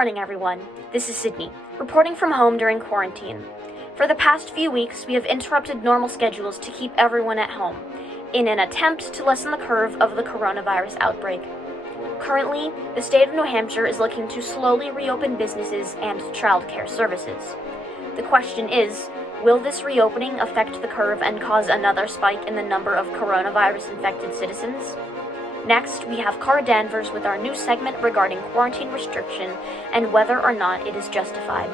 morning, everyone. This is Sydney, reporting from home during quarantine. For the past few weeks, we have interrupted normal schedules to keep everyone at home, in an attempt to lessen the curve of the coronavirus outbreak. Currently, the state of New Hampshire is looking to slowly reopen businesses and childcare services. The question is, will this reopening affect the curve and cause another spike in the number of coronavirus-infected citizens? Next, we have Cara Danvers with our new segment regarding quarantine restriction and whether or not it is justified.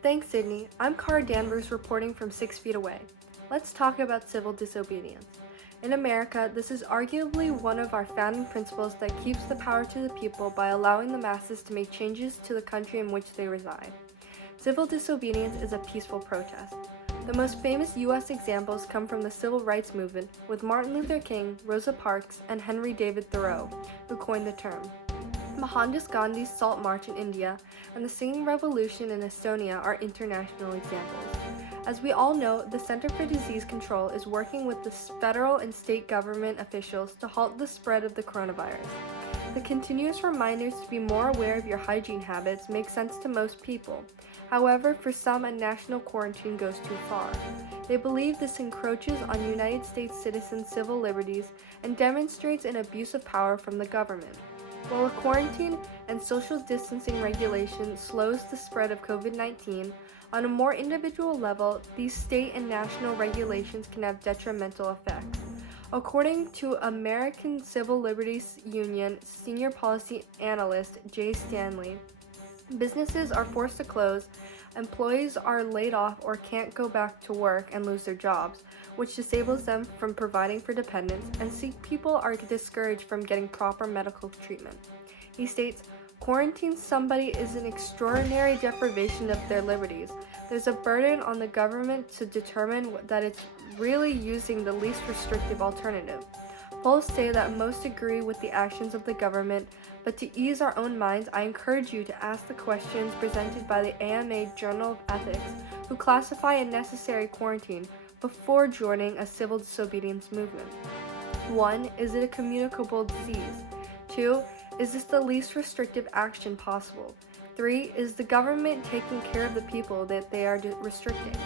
Thanks, Sydney. I'm Cara Danvers reporting from 6 feet away. Let's talk about civil disobedience. In America, this is arguably one of our founding principles that keeps the power to the people by allowing the masses to make changes to the country in which they reside. Civil disobedience is a peaceful protest. The most famous U.S. examples come from the civil rights movement, with Martin Luther King, Rosa Parks, and Henry David Thoreau, who coined the term. Mohandas Gandhi's Salt March in India and the Singing Revolution in Estonia are international examples. As we all know, the Center for Disease Control is working with the federal and state government officials to halt the spread of the coronavirus. The continuous reminders to be more aware of your hygiene habits make sense to most people. However, for some, a national quarantine goes too far. They believe this encroaches on United States citizens' civil liberties and demonstrates an abuse of power from the government. While a quarantine and social distancing regulation slows the spread of COVID-19, on a more individual level, these state and national regulations can have detrimental effects. According to American Civil Liberties Union Senior Policy Analyst Jay Stanley, businesses are forced to close, employees are laid off or can't go back to work and lose their jobs, which disables them from providing for dependents, and sick people are discouraged from getting proper medical treatment. He states, "Quarantining somebody is an extraordinary deprivation of their liberties. There's a burden on the government to determine that it's really using the least restrictive alternative. Polls say that most agree with the actions of the government, but to ease our own minds, I encourage you to ask the questions presented by the AMA Journal of Ethics, who classify a necessary quarantine before joining a civil disobedience movement. 1. Is it a communicable disease? 2. Is this the least restrictive action possible? 3. Is the government taking care of the people that they are restricting?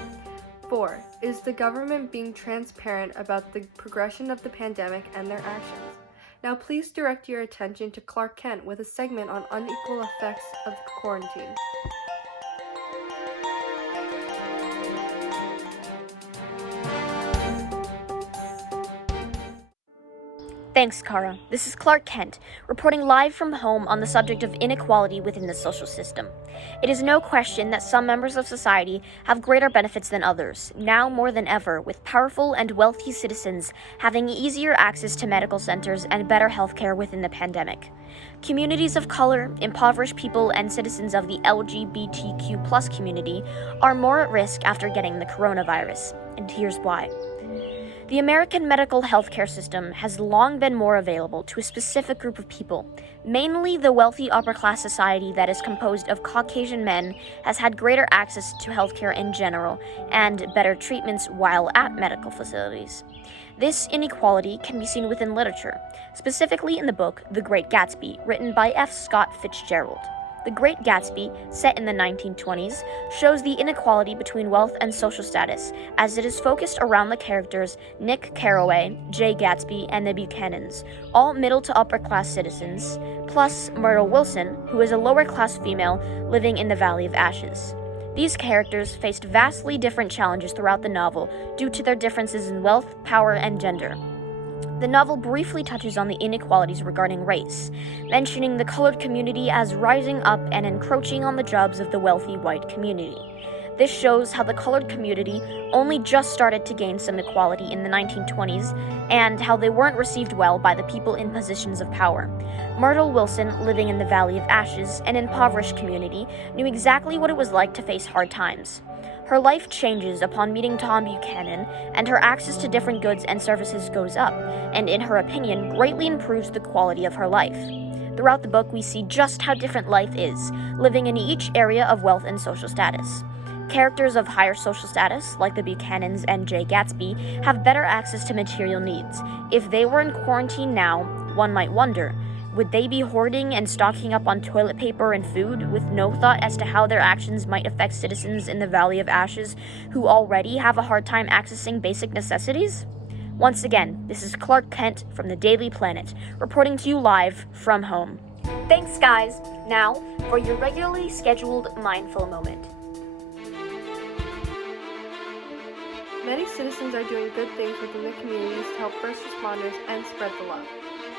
4. Is the government being transparent about the progression of the pandemic and their actions?" Now please direct your attention to Clark Kent with a segment on unequal effects of quarantine. Thanks, Cara. This is Clark Kent, reporting live from home on the subject of inequality within the social system. It is no question that some members of society have greater benefits than others, now more than ever, with powerful and wealthy citizens having easier access to medical centers and better healthcare within the pandemic. Communities of color, impoverished people, and citizens of the LGBTQ+ community are more at risk after getting the coronavirus, and here's why. The American medical healthcare system has long been more available to a specific group of people. Mainly the wealthy upper-class society that is composed of Caucasian men has had greater access to healthcare in general and better treatments while at medical facilities. This inequality can be seen within literature, specifically in the book The Great Gatsby, written by F. Scott Fitzgerald. The Great Gatsby, set in the 1920s, shows the inequality between wealth and social status, as it is focused around the characters Nick Carraway, Jay Gatsby, and the Buchanans, all middle to upper class citizens, plus Myrtle Wilson, who is a lower class female living in the Valley of Ashes. These characters faced vastly different challenges throughout the novel due to their differences in wealth, power, and gender. The novel briefly touches on the inequalities regarding race, mentioning the colored community as rising up and encroaching on the jobs of the wealthy white community. This shows how the colored community only just started to gain some equality in the 1920s, and how they weren't received well by the people in positions of power. Myrtle Wilson, living in the Valley of Ashes, an impoverished community, knew exactly what it was like to face hard times. Her life changes upon meeting Tom Buchanan, and her access to different goods and services goes up, and in her opinion, greatly improves the quality of her life. Throughout the book, we see just how different life is, living in each area of wealth and social status. Characters of higher social status, like the Buchanans and Jay Gatsby, have better access to material needs. If they were in quarantine now, one might wonder, would they be hoarding and stocking up on toilet paper and food with no thought as to how their actions might affect citizens in the Valley of Ashes who already have a hard time accessing basic necessities? Once again, this is Clark Kent from the Daily Planet, reporting to you live from home. Thanks, guys. Now, for your regularly scheduled Mindful Moment. Many citizens are doing good things within their communities to help first responders and spread the love.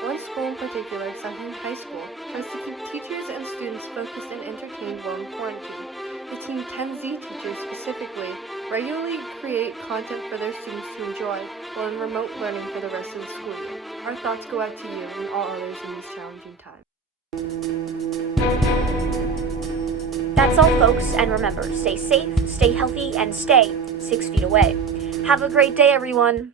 One school in particular, Sunken High School, tries to keep teachers and students focused and entertained while in quarantine. The Team 10Z teachers specifically regularly create content for their students to enjoy while in remote learning for the rest of the school year. Our thoughts go out to you and all others in these challenging times. That's all, folks, and remember, stay safe, stay healthy, and stay 6 feet away. Have a great day, everyone!